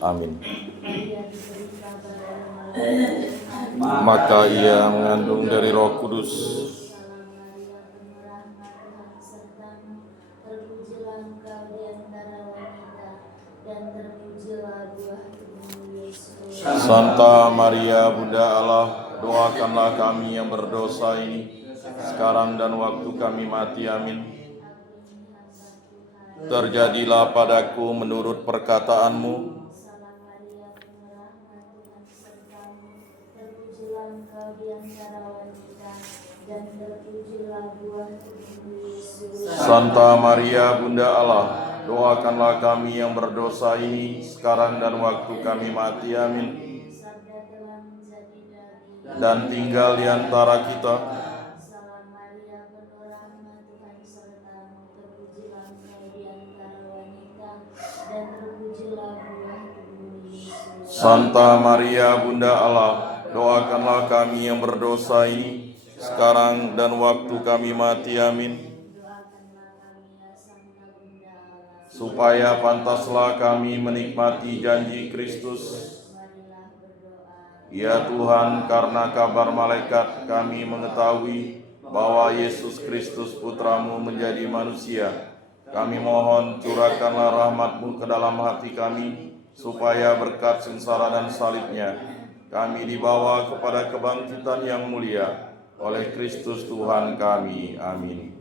Amin. Maka ia mengandung dari Roh Kudus. Santa Maria Bunda Allah, doakanlah kami yang berdosa ini, sekarang dan waktu kami mati. Amin. Terjadilah padaku menurut perkataanmu. Santa Maria Bunda Allah, doakanlah kami yang berdosa ini, sekarang dan waktu kami mati. Amin. Dan tinggal di antara kita. Santa Maria Bunda Allah, doakanlah kami yang berdosa ini, sekarang dan waktu kami mati. Amin. Supaya pantaslah kami menikmati janji Kristus. Ya Tuhan, karena kabar malaikat kami mengetahui bahwa Yesus Kristus Putramu menjadi manusia. Kami mohon curahkanlah rahmat-Mu ke dalam hati kami, supaya berkat sengsara dan salibnya kami dibawa kepada kebangkitan yang mulia oleh Kristus Tuhan kami. Amin.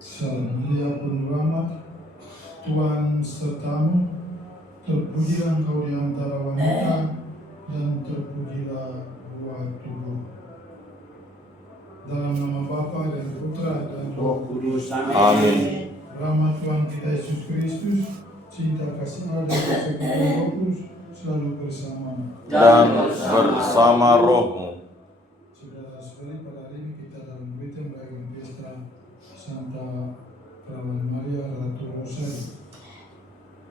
Salam Maria penuh rahmat, Tuhan sertamu, terpujilah engkau di antara wanita, dan terpujilah buah tubuh. Dalam nama Bapa dan Putra dan Roh Kudus. Amin. Rahmat Tuhan kita Yesus Kristus, cinta kasih Allah dan persekutuan Roh Kudus selalu bersamamu Dan bersama rohmu. Saudara-saudari, pada hari ini kita dalam berita merayakan pesta Santa Perawan Maria Ratu Rosario.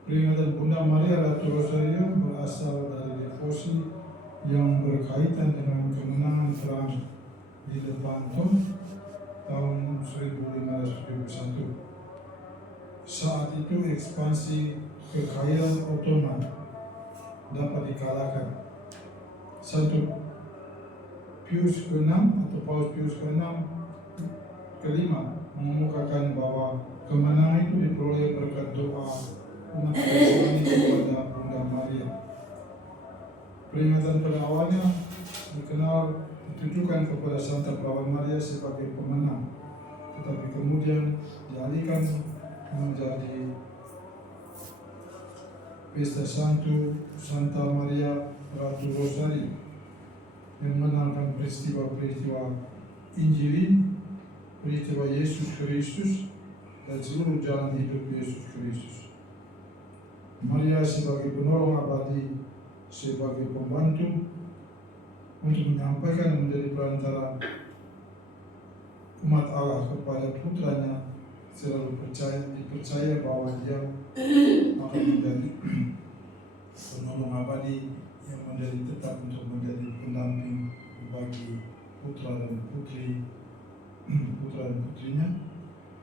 Peringatan Bunda Maria Ratu Rosario berasal dari devosi yang berkaitan dengan kemenangan perang di Lepanto tahun 1571. Saat itu ekspansi kekayaan Ottoman dapat dikalahkan. Pius ke-6 atau Paus Pius ke-5 mengemukakan bahwa kemenangan itu diperoleh berkat doa umat Kristiani kepada Bunda Maria. Peringatan pada awalnya ditujukan kepada Santa Perawan Maria sebagai pemenang, tetapi kemudian dialihkan menjadi Pesta Santa Maria Ratu Rosario yang mengenalkan peristiwa-peristiwa Injili, peristiwa Yesus Kristus, dan seluruh jalan hidup Yesus Kristus. Maria sebagai penolong abadi, sebagai pembantu untuk menyampaikan dan menjadi perantara umat Allah kepada putranya, selalu dipercaya bahwa dia akan menjadi penolong abadi yang menjadi tetap untuk menjadi pendamping bagi putra dan putrinya,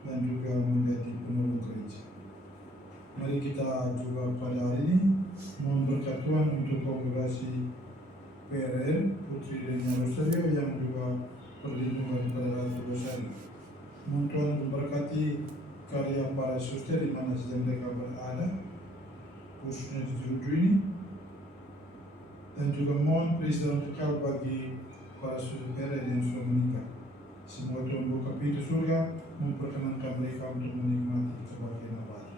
dan juga PRN, Putri Denia Rosario yang juga perlindungan pada Ratu Rosario. Mohon Tuhan memberkati karya para suster di mana saja mereka berada, khususnya di Judu ini. Dan juga mohon Kristus kekal bagi para suster PRN yang sudah menikah. Semoga Tuhan buka pintu surga, memperkenankan mereka untuk menikmati kebahagiaan abadi.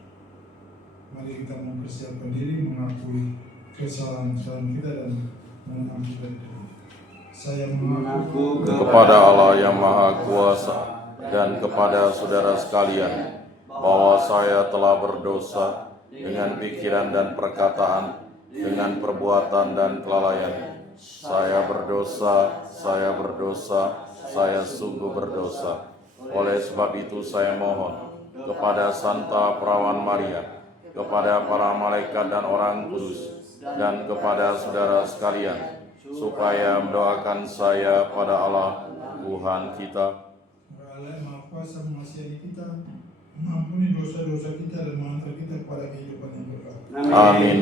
Mari kita mempersiapkan diri mengakui kesalahan-kesalahan kita dan mengampuni Tuhan. Saya mengaku kepada Allah yang Maha Kuasa dan kepada saudara sekalian bahwa saya telah berdosa dengan pikiran dan perkataan, dengan perbuatan dan kelalaian. Saya berdosa, saya sungguh berdosa. Oleh sebab itu saya mohon kepada Santa Perawan Maria, kepada para malaikat dan orang kudus, dan kepada saudara sekalian, supaya mendoakan saya pada Allah Tuhan kita. Allah yang Maha Kuasa mengasihi kita, mengampuni dosa-dosa kita dan mengantar kita kepada kehidupan yang kekal. Amin.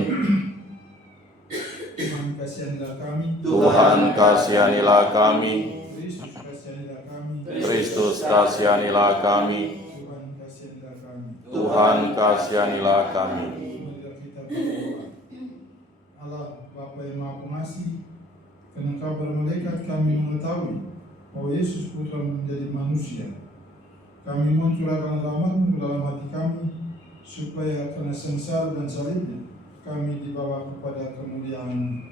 Tuhan kasihanilah kami. Tuhan kasihanilah kami. Kristus kasihanilah kami. Kristus kasihanilah kami. Tuhan kasihanilah kami. Tuhan kasihanilah kami. Marilah kita berdoa. Allah Bapa yang Maha Pengasih, karena kabar malaikat kami mengetahui bahwa Yesus Putra menjadi manusia. Kami mohon curahkan rahmat-Mu ke dalam hati kami, supaya karena sengsara dan salibnya kami dibawa kepada kemuliaan.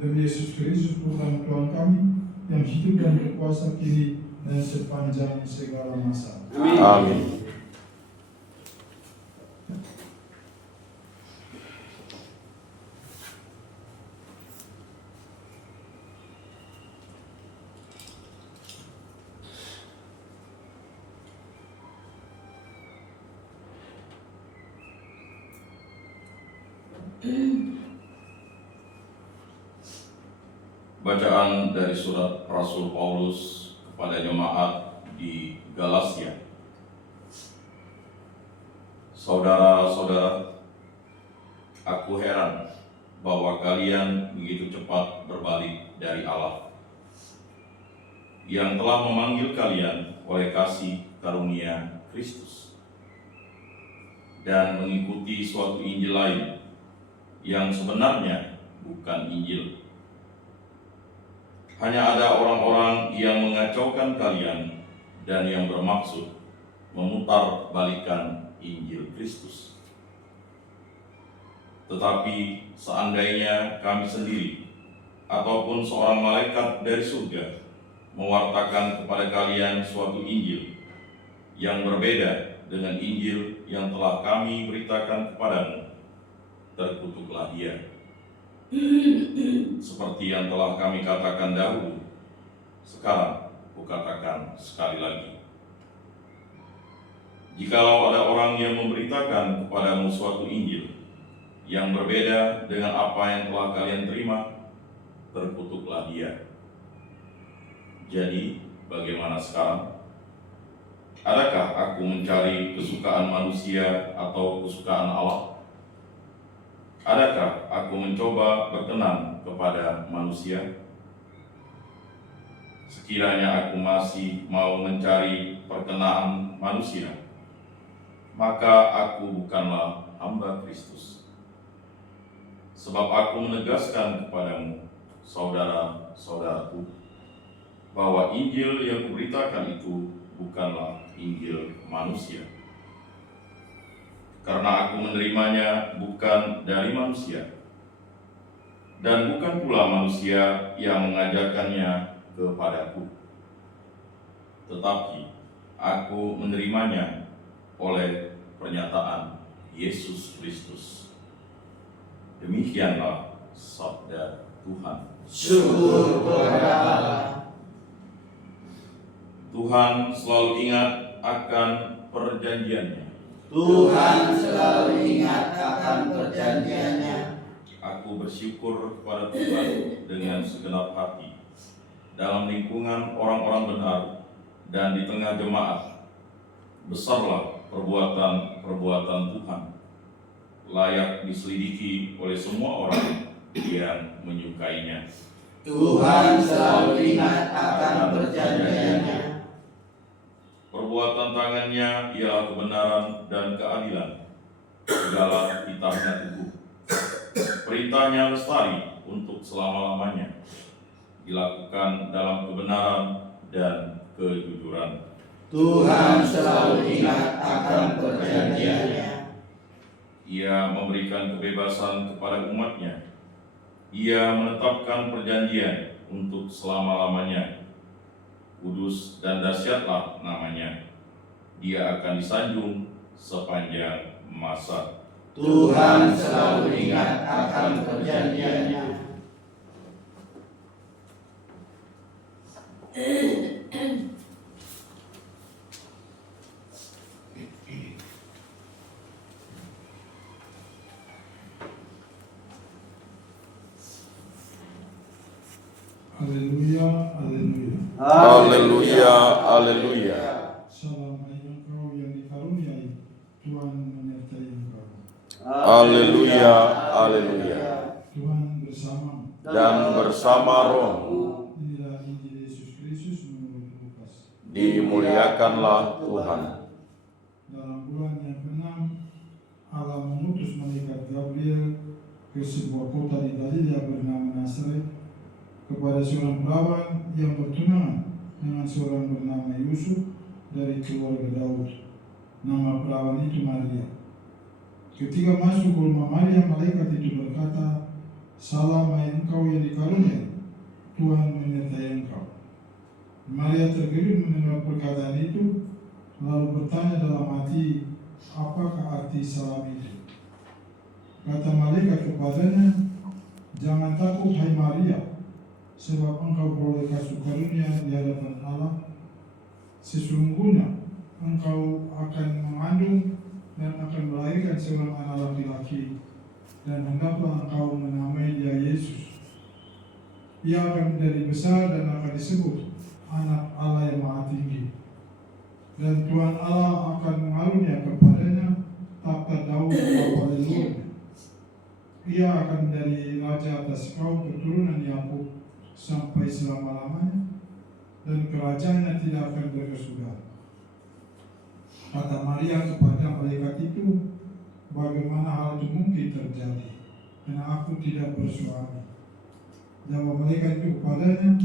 Demi Yesus Kristus Putra Tuhan kami, yang hidup dan berkuasa kini dan sepanjang segala masa. Amin. Bacaan dari surat Rasul Paulus kepada jemaat di Galatia. Saudara-saudara, aku heran bahwa kalian begitu cepat berbalik dari Allah, yang telah memanggil kalian oleh kasih karunia Kristus, dan mengikuti suatu Injil lain yang sebenarnya bukan Injil. Hanya ada orang-orang yang mengacaukan kalian dan yang bermaksud memutar balikan Injil Kristus. Tetapi seandainya kami sendiri ataupun seorang malaikat dari surga mewartakan kepada kalian suatu Injil yang berbeda dengan Injil yang telah kami beritakan kepadamu, terkutuklah ia. Seperti yang telah kami katakan dahulu, sekarang kukatakan sekali lagi. Jikalau ada orang yang memberitakan kepadamu suatu Injil yang berbeda dengan apa yang telah kalian terima, terkutuklah dia. Jadi, bagaimana sekarang? Adakah aku mencari kesukaan manusia atau kesukaan Allah? Adakah aku mencoba berkenan kepada manusia? Sekiranya aku masih mau mencari perkenaan manusia, maka aku bukanlah hamba Kristus. Sebab aku menegaskan kepadamu, saudara-saudaraku, bahwa Injil yang kuberitakan itu bukanlah Injil manusia. Karena aku menerimanya bukan dari manusia, dan bukan pula manusia yang mengajarkannya kepadaku, tetapi aku menerimanya oleh pernyataan Yesus Kristus. Demikianlah sabda Tuhan. Syukur kepada Allah. Tuhan selalu ingat akan perjanjiannya. Tuhan selalu ingat akan perjanjiannya. Aku bersyukur kepada Tuhan dengan segenap hati dalam lingkungan orang-orang benar dan di tengah jemaat. Besarlah perbuatan-perbuatan Tuhan, layak diselidiki oleh semua orang yang menyukainya. Tuhan selalu ingat akan perjanjiannya. Perbuatan tangannya ialah kebenaran dan keadilan. Segala titahnya teguh. Perintahnya lestari untuk selama-lamanya. Dilakukan dalam kebenaran dan kejujuran. Tuhan selalu ingat akan perjanjiannya. Ia memberikan kebebasan kepada umatnya. Ia menetapkan perjanjian untuk selama-lamanya. Kudus dan dahsyatlah namanya. Dia akan disanjung sepanjang masa. Tuhan selalu ingat akan perjanjiannya. Haleluya, haleluya. Haleluya, haleluya. Salam hai engkau yang dikaruniai, Tuhan menyertai engkau. Haleluya, haleluya. Tuhan bersamamu. Dan bersama rohmu, Inilah Injil Yesus Kristus menurut Lukas. dimuliakanlah Tuhan. Dalam bulan yang ke-6, Allah mengutus malaikat Gabriel ke sebuah kota di Galilea bernama Nazaret kepada seorang perawan yang bertunangan dengan seorang bernama Yusuf dari keluarga Daud. Nama perawan itu Maria. Ketika masuk ke rumah Maria, malaikat itu berkata, "Salam hai engkau yang dikaruniai, Tuhan menyertai engkau." Maria terkejut mendengar perkataan itu, lalu bertanya dalam hati, apakah arti salam itu? Kata malaikat kepadanya, "Jangan takut hai Maria, sebab engkau beroleh kasih karunia di hadapan Allah. Sesungguhnya engkau akan mengandung dan akan melahirkan seorang anak laki-laki, dan hendaklah engkau menamai dia Yesus. Ia akan menjadi besar dan akan disebut Anak Allah yang Maha Tinggi. Dan Tuhan Allah akan mengarunia kepadanya tahta Daud bapa leluhurnya. Ia akan menjadi raja atas kaum keturunan Yakub sampai selama-lamanya, dan kerajaannya tidak akan berkesudahan." Kata Maria kepada malaikat itu, "Bagaimana hal itu mungkin terjadi, karena aku tidak bersuami?" Jawab malaikat itu kepadanya,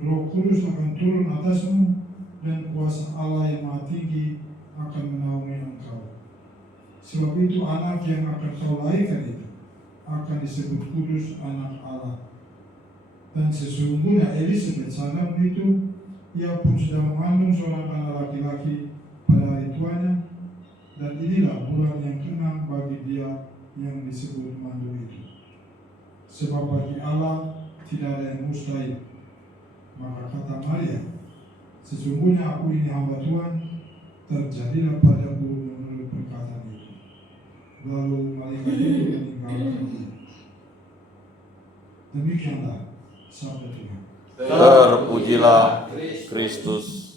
"Roh Kudus akan turun atasmu, dan kuasa Allah yang Maha Tinggi akan menaungi engkau. Sebab itu anak yang akan kau lahirkan itu akan disebut kudus, anak Allah. Dan sesungguhnya Elisabet saudaramu itu, ia pun sudah mengandung seorang anak laki-laki pada hari tuanya, dan inilah bulan yang ke-6 bagi dia yang disebut mandu itu. Sebab bagi Allah tidak ada yang mustahil." Maka kata Maria, "Sesungguhnya aku ini hamba Tuhan, terjadilah padaku menurut perkataan itu." Lalu malaikat itu meninggalkan dia. Demikianlah sabda Tuhan. Terpujilah Kristus.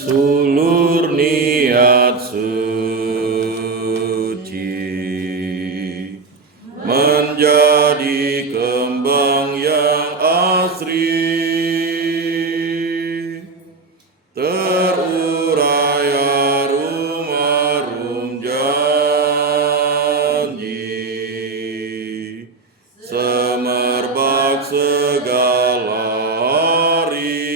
Sulur niat suci menjadi kembang yang asri, terurai harum-harum janji, semerbak segala hari.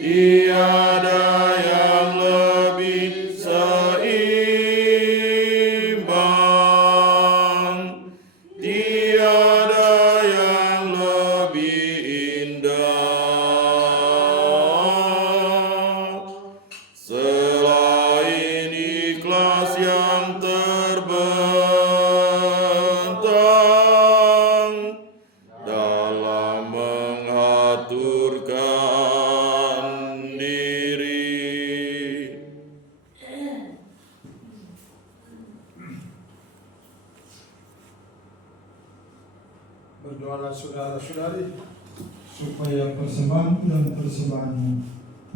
Tiada yang lebih seimbang, tiada yang lebih indah, selain ikhlas yang terbentang dan saudara-saudari, supaya persembahan dan persembahanmu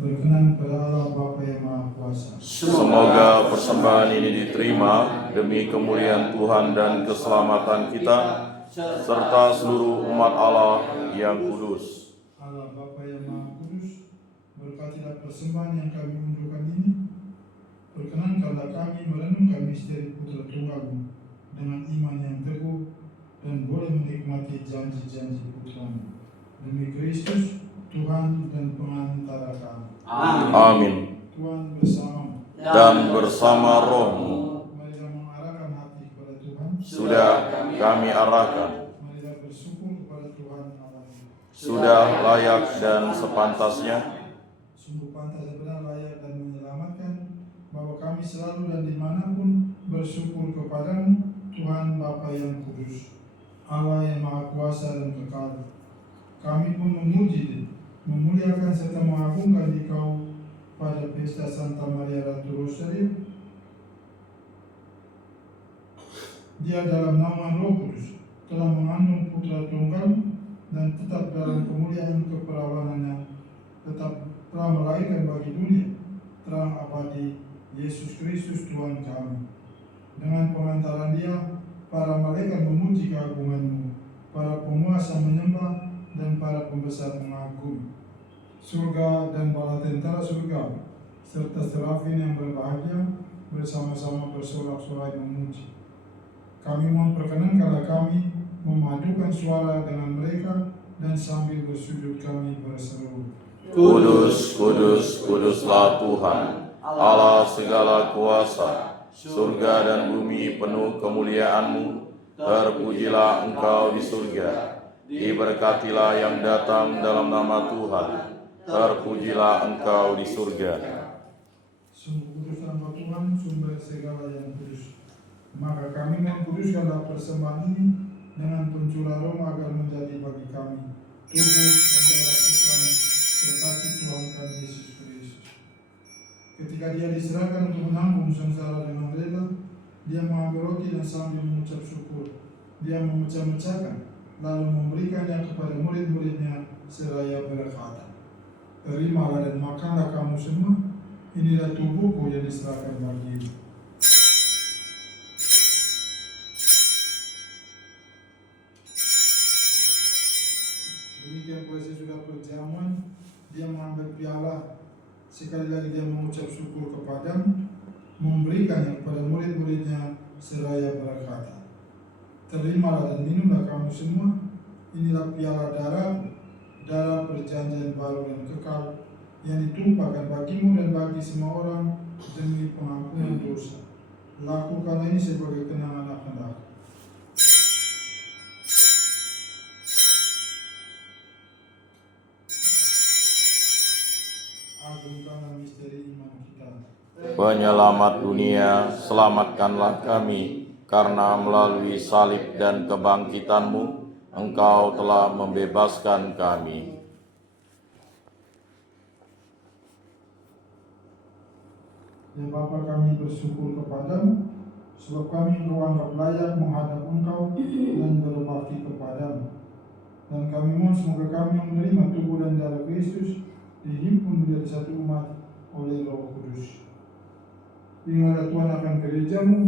berkenan pada Allah Bapa yang Maha Kuasa. Semoga persembahan ini diterima demi kemuliaan Tuhan dan keselamatan kita, serta seluruh umat Allah yang kudus. Allah Bapa yang Maha Kudus, berkatilah persembahan yang kami unjukkan ini. Perkenankanlah kami merenungkan misteri Putra Tunggal-Mu dengan iman yang teguh dan boleh menikmati janji-janji Putra-Mu. Demi Kristus, Tuhan dan pengantara kami. Amin. Tuhan bersamamu. Dan bersama rohmu. Marilah mengarahkan hati kepada Tuhan. Sudah kami arahkan. Marilah bersyukur kepada Tuhan Allah. Sudah layak dan sepantasnya. Sungguh pantas dan benar, layak dan menyelamatkan, bahwa kami selalu dan dimanapun bersyukur kepadamu, Tuhan Bapa yang kudus, Allah yang Maha Kuasa dan kekal. Kami pun memuji, memuliakan serta mengagungkan Dikau pada pesta Santa Maria Ratu Rosario. Dia dalam naungan Roh Kudus telah mengandung Putra Tunggal dan tetap dalam kemuliaan keperawanannya, tetap telah melahirkan bagi dunia terang abadi Yesus Kristus Tuhan kami. Dengan pengantaran Dia, para malaikat memuji keagungan-Mu, para penguasa menyembah, dan para pembesar mengagumi. Surga dan bala tentara surga serta serafin yang berbahagia bersama-sama bersorak-sorai memuji. Kami mohon perkenankanlah kami memadukan suara dengan mereka, dan sambil bersujud kami berseru, Kudus, kudus, kuduslah Tuhan, Allah segala kuasa. Surga dan bumi penuh kemuliaan-Mu. Terpujilah Engkau di surga. Diberkatilah yang datang dalam nama Tuhan. Terpujilah Engkau di surga. sungguh kudus Engkau Tuhan, sumber segala yang kudus. Maka kami mengkuduskanlah persembahan ini dengan pencurah roh agar menjadi bagi kami tubuh dan darah Putra-Mu, terkasih Tuhan kami Yesus Kristus. Ketika Dia diserahkan untuk menanggung sengsara dengan rela, Dia mengambil roti dan sambil mengucap syukur, Dia memecah-mecahkan, lalu memberikannya kepada murid-muridnya seraya berkata, Terimalah dan makanlah kamu semua, inilah tubuhku yang diserahkan bagimu. Demikian pula sesudah perjamuan, Dia mengambil piala, sekali lagi Dia mengucap syukur kepadamu, memberikannya kepada murid-muridnya seraya berkata, Terimalah dan minumlah kamu semua, inilah piala darah perjanjian baru dan kekal, yang ditumpahkan bagimu dan bagi semua orang demi pengampunan dosa. Lakukanlah ini sebagai kenangan akan aku. Agungkanlah misteri iman kita. Penyelamat dunia, selamatkanlah kami, karena melalui salib dan kebangkitan-Mu, Engkau telah membebaskan kami. Ya Bapa, kami bersyukur kepadamu, sebab kami Engkau anggap layak menghadap Engkau dan berbakti kepadamu. Dan kami mohon semoga kami yang menerima tubuh dan darah Kristus dihimpun menjadi satu umat oleh Roh Kudus. Ingatlah Tuhan akan gereja-Mu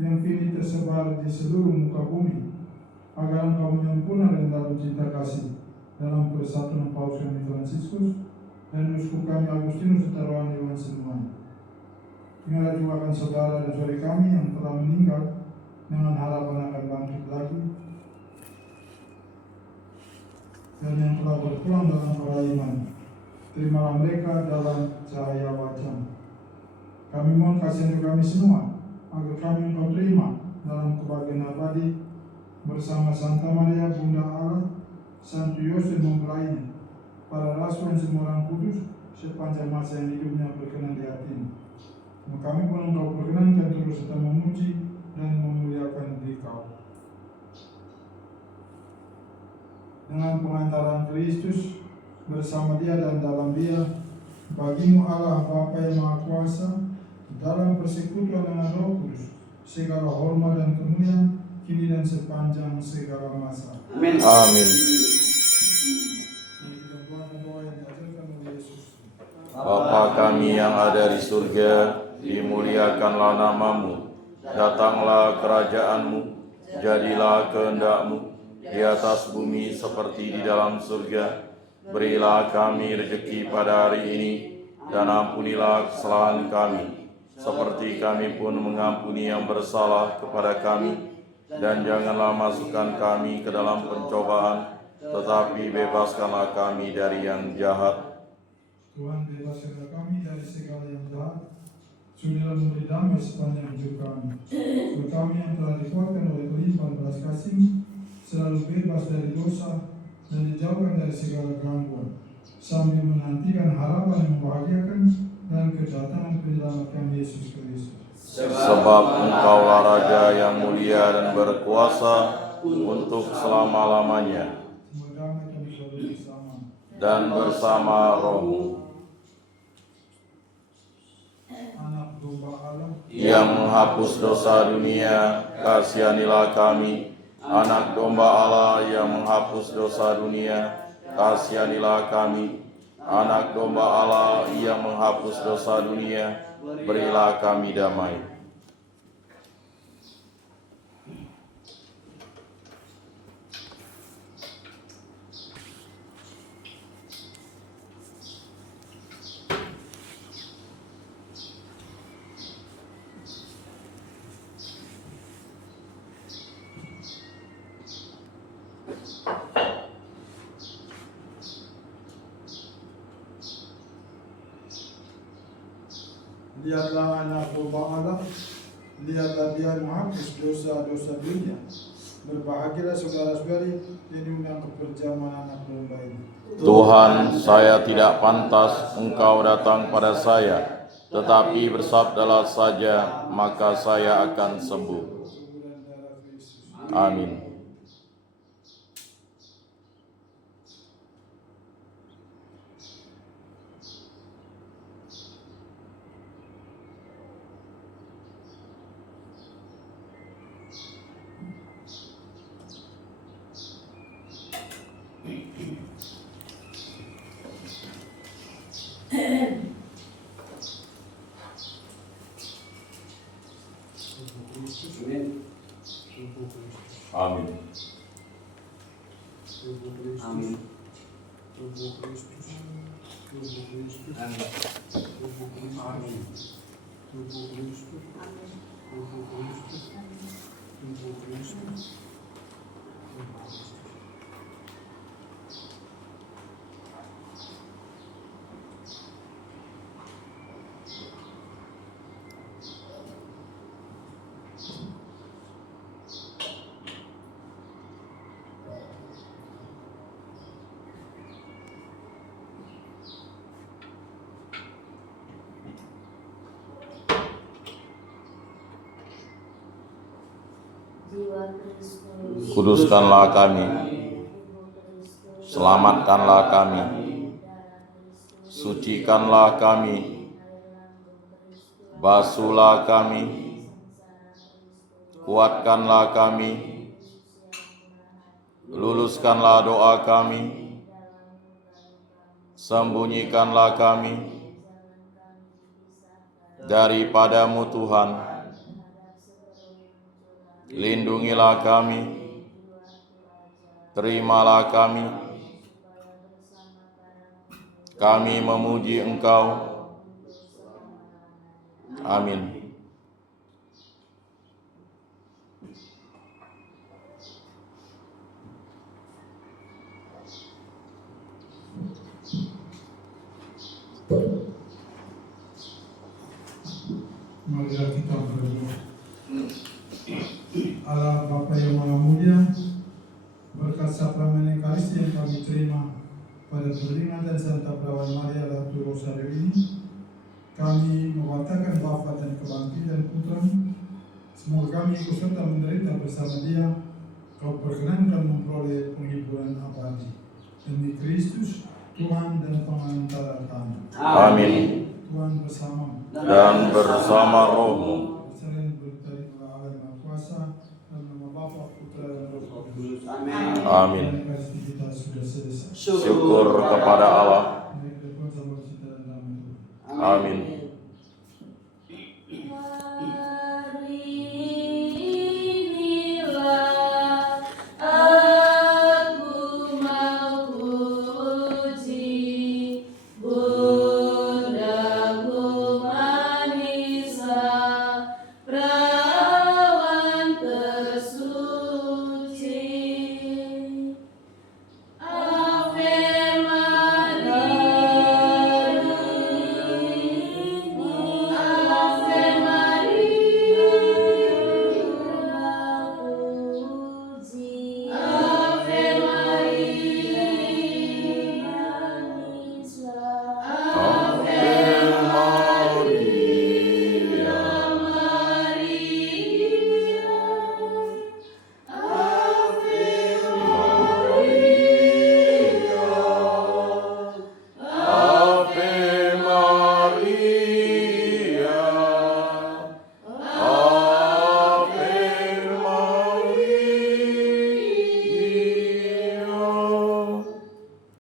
yang kini tersebar di seluruh muka bumi, agar Engkau menyempurnakan dalam cinta kasih dalam persatuan Paus kami Fransiskus dan Uskup kami Agustinus serta rohani Iwan semuanya. Ingatlah juga akan saudara dan saudari kami yang telah meninggal dengan harapan akan bangkit lagi, dan yang telah berpulang dalam para iman. Terimalah mereka dalam cahaya wajah. Kami mohon kasih untuk kami semua, agar kami Engkau terima dalam kebahagiaan abadi bersama Santa Maria Bunda Allah, Santo Yosef mempelainya, para rasul dan semua orang kudus sepanjang masa yang hidupnya berkenan di hatimu. Kami pun Engkau perkenankan terus serta memuji dan memuliakan Dikau. Dengan pengantaran Kristus bersama Dia dan dalam Dia, bagimu Allah Bapa yang Maha Kuasa, dalam persekutuan dengan Roh Kudus, segala hormat dan kemuliaan kini dan sepanjang segala masa. Amin. Amin. Mari kita doakan doa yang diajarkan oleh Yesus. Bapa kami yang ada di surga, dimuliakanlah namamu. Datanglah kerajaanmu, jadilah kehendak-mu di atas bumi seperti di dalam surga. Berilah kami rezeki pada hari ini, dan ampunilah kesalahan kami, seperti kami pun mengampuni yang bersalah kepada kami. Dan janganlah masukkan kami ke dalam pencobaan, tetapi bebaskanlah kami dari yang jahat. Tuhan, bebaskanlah kami dari segala yang jahat. Sudahlah memberi damai sepanjang hidup kami. Untuk kami yang telah dikuatkan oleh pelimpahan belas kasih, selalu bebas dari dosa dan dijauhkan dari segala gangguan, sambil menantikan harapan yang membahagiakan dan kedatangan penyelamat kami Yesus Kristus. Sebab Engkaulah Raja yang mulia dan berkuasa untuk selama-lamanya, Semoga damai kami selalu bersama. dan bersama rohmu, Anak domba Allah, yang menghapus dosa dunia, kasihanilah kami. Anak domba Allah yang menghapus dosa dunia, kasihanilah kami. Anak domba Allah yang menghapus dosa dunia, berilah kami damai. lihatlah anak domba Allah, lihatlah dia menghapus dosa-dosa dunia. Berbahagialah saudara-saudari yang diundang ke perjamuan anak domba ini. Tuhan, saya tidak pantas Engkau datang pada saya, tetapi bersabdalah saja, maka saya akan sembuh. Amin. Amin. Amin. Kuduskanlah kami, selamatkanlah kami, sucikanlah kami, basuhlah kami, kuatkanlah kami, luluskanlah doa kami, sembunyikanlah kami daripadamu Tuhan. Lindungilah kami, terimalah kami memuji Engkau. Amin. Marilah kita berdoa. Allah Bapa yang Maha Mulia, berkat sakramen Ekaristi yang kami terima pada peringatan Santa Perawan Maria Ratu Rosario ini, kami mewatakan wafat dan kebangkitan Putra-Mu. Semoga kami ikut serta menderita bersama Dia, Kau perkenankan memperoleh penghiburan abadi. Demi Kristus, Tuhan dan pengantara kami. Amin. Tuhan bersamamu. Dan bersama rohmu. Selain berterima Allah yang Maha Kuasa, dalam nama Bapa Kudus. Amin. Ekaristi kita sudah selesai. Syukur kepada Allah. Mari kita sabar, cinta dan damai. Amin.